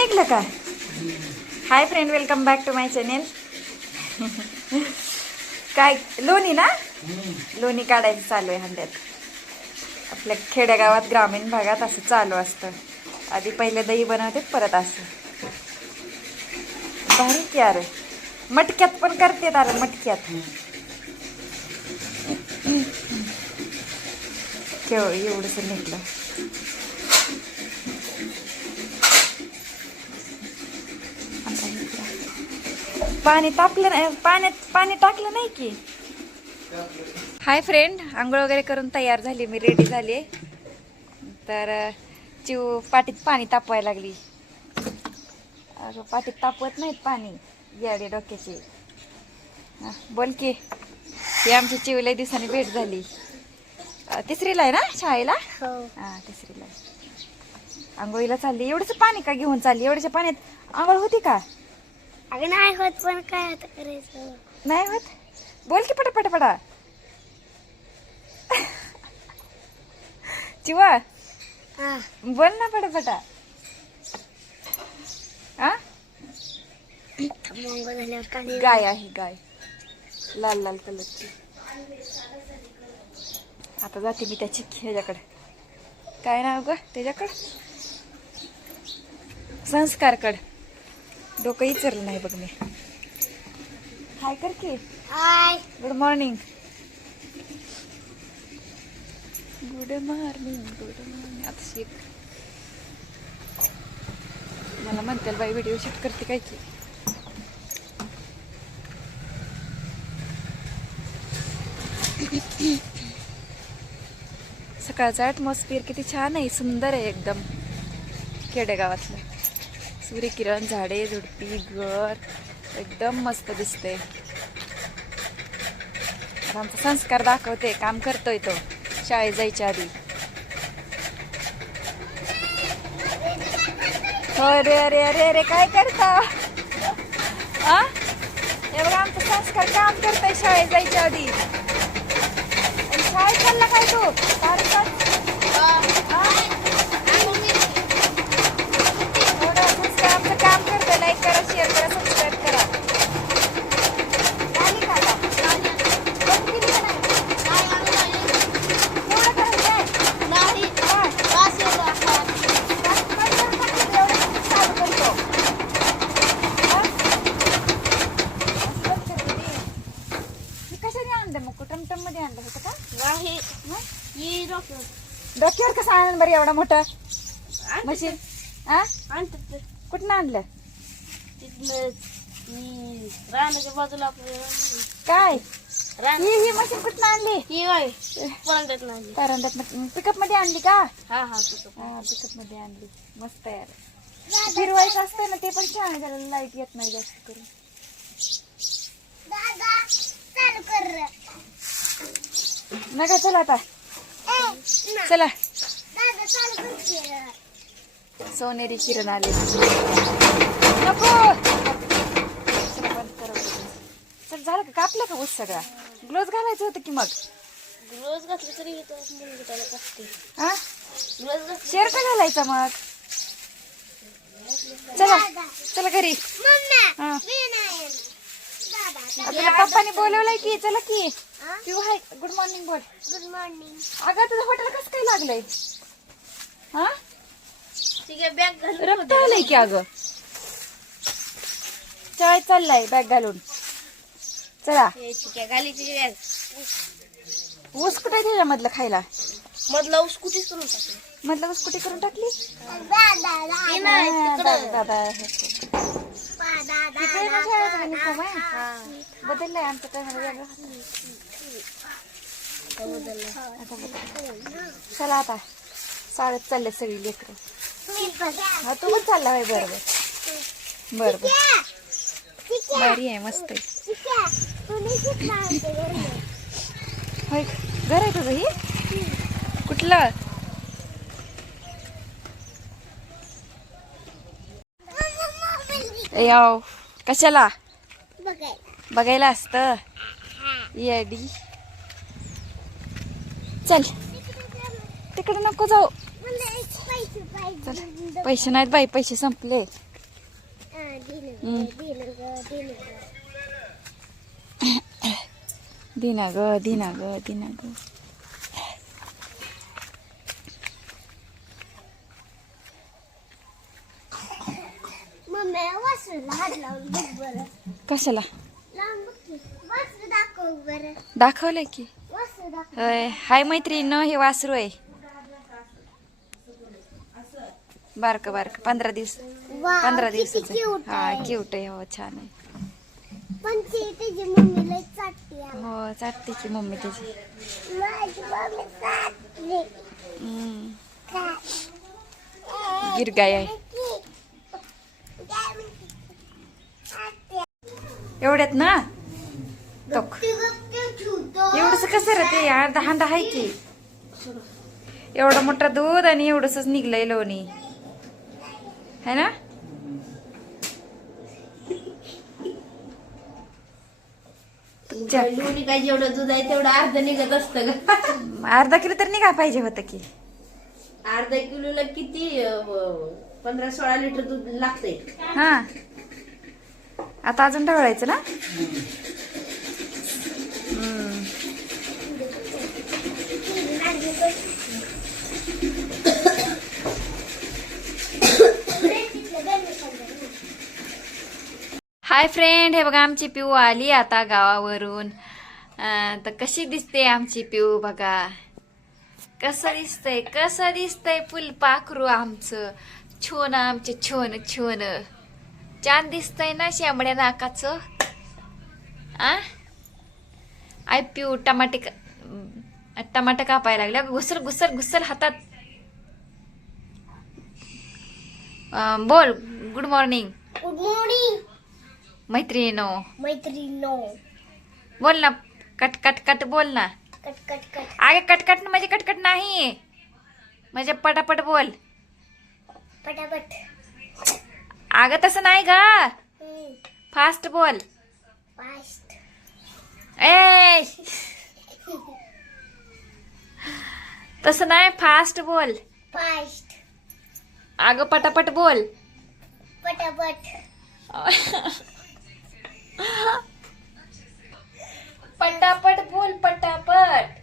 निघलं का? Hi friend welcome back to my channel काय लोणी ना? लोणी काढायचं चालू आहे हंड्यात. आपल्या खेडेगावात ग्रामीण भागात असं चालू असतं. आधी पहिले दही बनवते परत असं. भारी की अरे मटक्यात पण करते अरे मटक्यात. केव एवढंसं निघलं. पाणी तापलं नाही पाण्यात पाणी टाकलं नाही की? हाय फ्रेंड आंघोळ वगैरे करून तयार झाली मी रेडी झाली. तर चिव पाटीत पाणी तापवायला लागली. अगं पाटीत तापवत नाहीत पाणी याडे डोक्याचे. बोल की ही आमची चिवल्या दिवसांनी भेट झाली. तिसरीला आहे ना शाळेला? हो. हा तिसरीला. आंघोळीला चालली. एवढंच पाणी का घेऊन चालली? एवढ्याच्या पाण्यात आंघोळ होती का? अगं नाही होत पण काय आता करायचं? नाही होत? बोल की पटा पटा पटा चिवा हा. बोल ना पटा पटा मंग झाल्यावर काढली गाय आहे गाय. लाल लाल कलरची. आता जाते मी त्या चिक्की ह्याच्याकडे. काय नाव ग? त्याच्याकडं? संस्कारकड. डोकं विचारलं नाही बघ मी. हाय कर की hi good morning good morning good morning आता शिक. मला म्हणते बाई व्हिडिओ शूट करते काय की? सकाळचा ॲटमॉस्फिअर किती छान आहे सुंदर आहे एकदम. खेडेगावातलं. सूर्यकिरण झाडे झुडपी घर. एकदम मस्त दिसते आमचा संस्कार दाखवते काम करतोय तो. शाळेत जायच्या आधी. अरे रे अरे अरे अरे काय करता? आ? हे बघा आमचा संस्कार काम करतोय शाळेत जायच्या आधी. शाळेत चालला काय तू तारखात? आ? एवढं संस्कार आमचं काम करतोय लाईक करा शेअर करा सबस्क्राईब करा झाली का आता? बंद केली का नाही? एवढं करायचं आहे? काय? काय करत नाही? एवढं चालू करतो. हा? असं करते ती. हे कशाने आणलं मग टमटममध्ये आणलं होतं का? हं? डोक्यावर. कसं आणलं बरं एवढा मोठा? मशीन? हा कुठनं आणलं? रानाच्या बाजूला आपलं काय? रान ही ही मशीन कुठनं आणली? ही होय. पळंदात नाही पिकअपमध्ये आणली का? हा हा तुझं हा पिकअपमध्ये आणली. मस्त यार फिरवायचं असतं ना ते पण छान आहे. त्याला लाइट येत नाही जास्त करून. चालू कर. नका चला आता. चला. दादा चालू कर सोनेरी किरण आले. नको चला, बंद करू दे. चल झालं का कापलं का ऊस सगळा? ग्लोव्ह घालायचं होतं की मग? रोज घातली तरी हा शर्ट घालायचा मग. चला चला घरी. हा. पप्पानी बोलवलंय की चला की. तू हाय गुड मॉर्निंग बोल. गुड मॉर्निंग अगं तुझं हॉटेल कसं काय लागलंय? हा? ठीक आहे बॅग घालून रक्त आलंय की अगं? शाळेत चाललाय बॅग घालून. चला. हे ऊस कुठे त्याच्यामधलं खायला? मधला ऊस कुठेच करून टाकलं मधलं ऊस कुठे करून टाकली? बदललंय आमचं काय बदललं. चला आता. शाळेत चालले सगळी लेकरं. हा तू पण चालला बाई बरोबर बर. बर आहे. मस्त आहे. होय घर आहे तुझं ही? कुठलं? याव कशाला? बघायला असतं. येडी चल. तिकडे नको जाऊ. चल पैसे नाहीत बाई पैसे संपले. दिन ग दिन ग दिना ग. कशाला? बघ की. होय. हाय मैत्रीण हे वासरू आहे. बारक बारक. पंधरा दिवस. पंधरा क्यूट हा क्यूट आहे. हो छान आहे. चाटते की मम्मी त्याची. गिरगाय आहे. एवढ्यात ना? टोक. एवढंच कसं रे ते? अर्धा हांडा आहे की? एवढं मोठं दूध आणि एवढंच निघलंय लोणी. है ना? लोणी काय जेवढं दूध आहे तेवढं अर्ध निघत असतं का अर्धा किलो तर निघा पाहिजे होतं की. अर्धा किलोला किती पंधरा सोळा लिटर दूध लागतंय? हा. आता अजून ढवळायचं ना? हाय फ्रेंड हे बघा आमची पिऊ आली आता गावावरून. तर कशी दिसते आमची पिऊ बघा. कसं दिसतंय कसं दिसतंय फुलपाखरू आमचं. छोन आमचे छोन छोन. छान दिसतंय ना शेंबड्या नाकाचं? आ? आय पिऊ टमाटे का- टमाटे कापायला लागल्या. घुसर घुसर घुसर हातात. बोल गुड मॉर्निंग गुड मॉर्निंग मैत्रिणीनो. मैत्रिणीनो. बोल ना कट कट कट बोल ना. कट कट कट. अगे कटकट म्हणजे कटकट नाही. म्हणजे पटापट बोल. पटापट. अगं तसं नाही ग. फास्ट बोल. फास्ट. ए! तसं नाही फास्ट बोल. फास्ट. अगं पटापट बोल. पटापट. पटापट बोल पटापट.